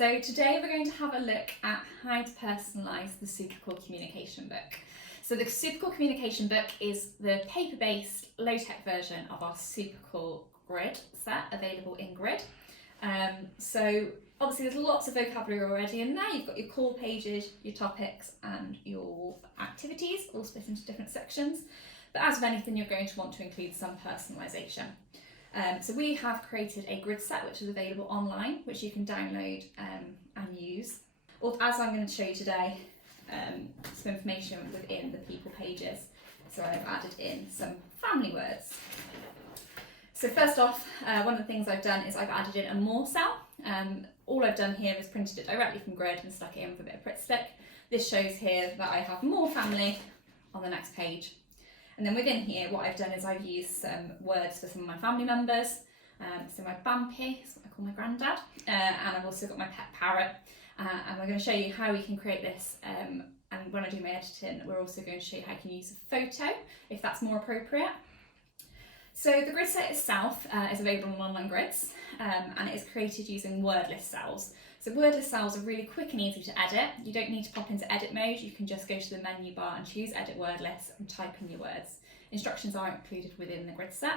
So today we're going to have a look at how to personalise the Supercool Communication Book. So the Supercool Communication Book is the paper-based, low-tech version of our Supercool grid set, available in Grid. So obviously there's lots of vocabulary already in there. You've got your call pages, your topics and your activities, all split into different sections. But as with anything, you're going to want to include some personalisation. So we have created a grid set which is available online, which you can download and use. Or as I'm going to show you today, some information within the people pages. So I've added in some family words. So first off, one of the things I've done is I've added in a more cell. All I've done here is printed it directly from Grid and stuck it in with a bit of Pritt Stick. This shows here that I have more family on the next page. And then within here, what I've done is I've used some words for some of my family members. So my Bampy is what I call my granddad. And I've also got my pet parrot. And we're going to show you how we can create this. And when I do my editing, we're also going to show you how you can use a photo, if that's more appropriate. So the grid set itself is available on online grids, and it is created using wordless cells. So wordless cells are really quick and easy to edit. You don't need to pop into edit mode. You can just go to the menu bar and choose edit wordless and type in your words. Instructions are included within the grid set.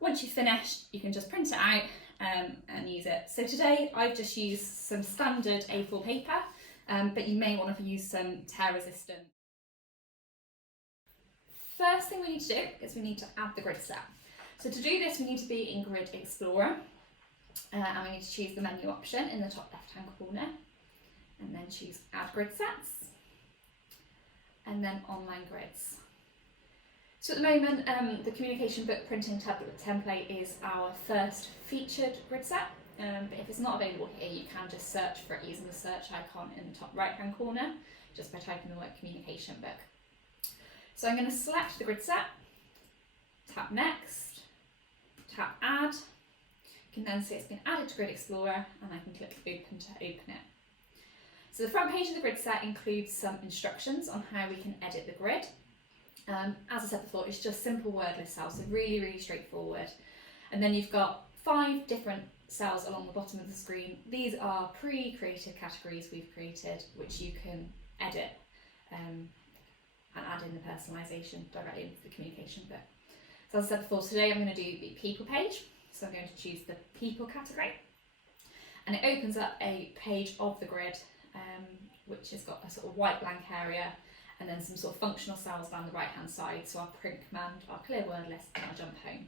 Once you've finished, you can just print it out and use it. So today I've just used some standard A4 paper, but you may want to use some tear resistant. First thing we need to do is we need to add the grid set. So to do this, we need to be in Grid Explorer. And we need to choose the menu option in the top left-hand corner, and then choose Add Grid Sets, and then Online Grids. So at the moment, the Communication Book Printing template is our first featured grid set, but if it's not available here, you can just search for it using the search icon in the top right-hand corner, just by typing the word Communication Book. So I'm going to select the grid set, tap Next, tap Add. You can then see it's been added to Grid Explorer, and I can click Open to open it. So the front page of the grid set includes some instructions on how we can edit the grid. As I said before, it's just simple wordless cells, so really straightforward. And then you've got 5 different cells along the bottom of the screen. These are pre-created categories we've created, which you can edit and add in the personalisation directly into the communication book. So as I said before, today I'm going to do the people page. So I'm going to choose the people category, and it opens up a page of the grid which has got a sort of white blank area and then some sort of functional cells down the right hand side, so our print command, our clear word list and our jump home.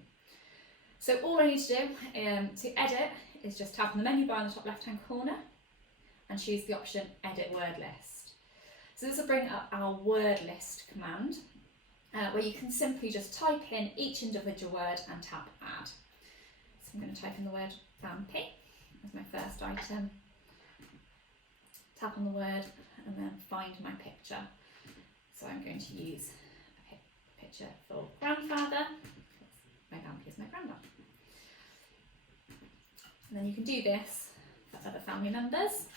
So all I need to do to edit is just tap on the menu bar in the top left hand corner and choose the option Edit Word List. So this will bring up our word list command where you can simply just type in each individual word and tap Add. I'm going to type in the word Vampy as my first item, tap on the word and then find my picture. So I'm going to use a picture for grandfather, my Vampy is my granddad. And then you can do this for other family members.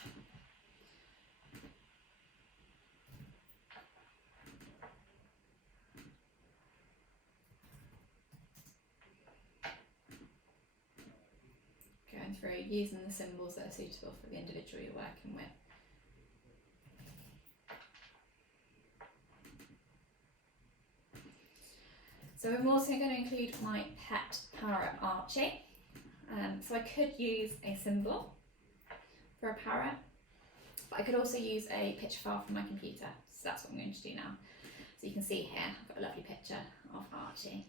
Through using the symbols that are suitable for the individual you're working with. So I'm also going to include my pet parrot Archie. So I could use a symbol for a parrot, but I could also use a picture file from my computer. So that's what I'm going to do now. So you can see here, I've got a lovely picture of Archie.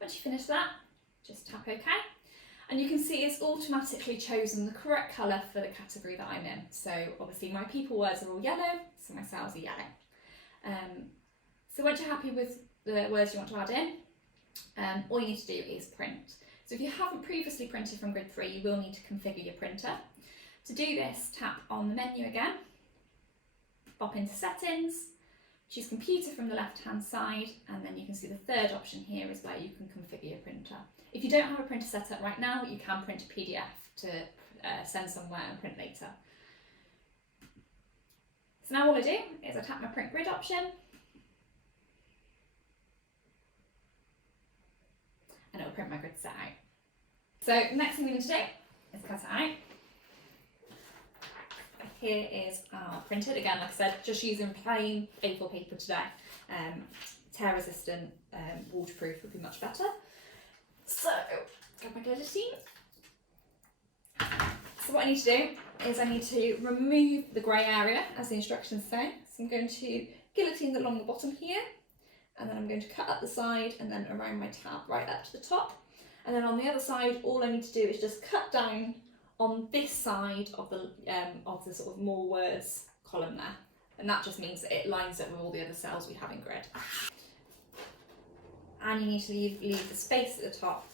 Once you finish that, just tap OK. And you can see it's automatically chosen the correct colour for the category that I'm in. So obviously my people words are all yellow, so my cells are yellow. So once you're happy with the words you want to add in, all you need to do is print. So if you haven't previously printed from Grid 3, you will need to configure your printer. To do this, tap on the menu again, pop into Settings, choose Computer from the left-hand side, and then you can see the third option here is where you can configure your printer. If you don't have a printer set up right now, you can print a PDF to send somewhere and print later. So now all I do is I tap my print grid option, and it will print my grid set out. So next thing we need to do is cut it out. Here is our printed, again like I said, just using plain A4 paper today. Tear resistant, waterproof would be much better. So, grab my guillotine. So what I need to do is I need to remove the grey area, as the instructions say. So I'm going to guillotine along the bottom here, and then I'm going to cut up the side and then around my tab right up to the top. And then on the other side, all I need to do is just cut down on this side of the sort of more words column there. And that just means that it lines up with all the other cells we have in grid. And you need to leave the space at the top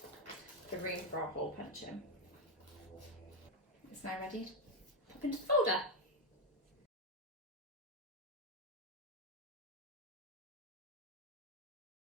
for room for our hole punching. It's now ready to pop into the folder.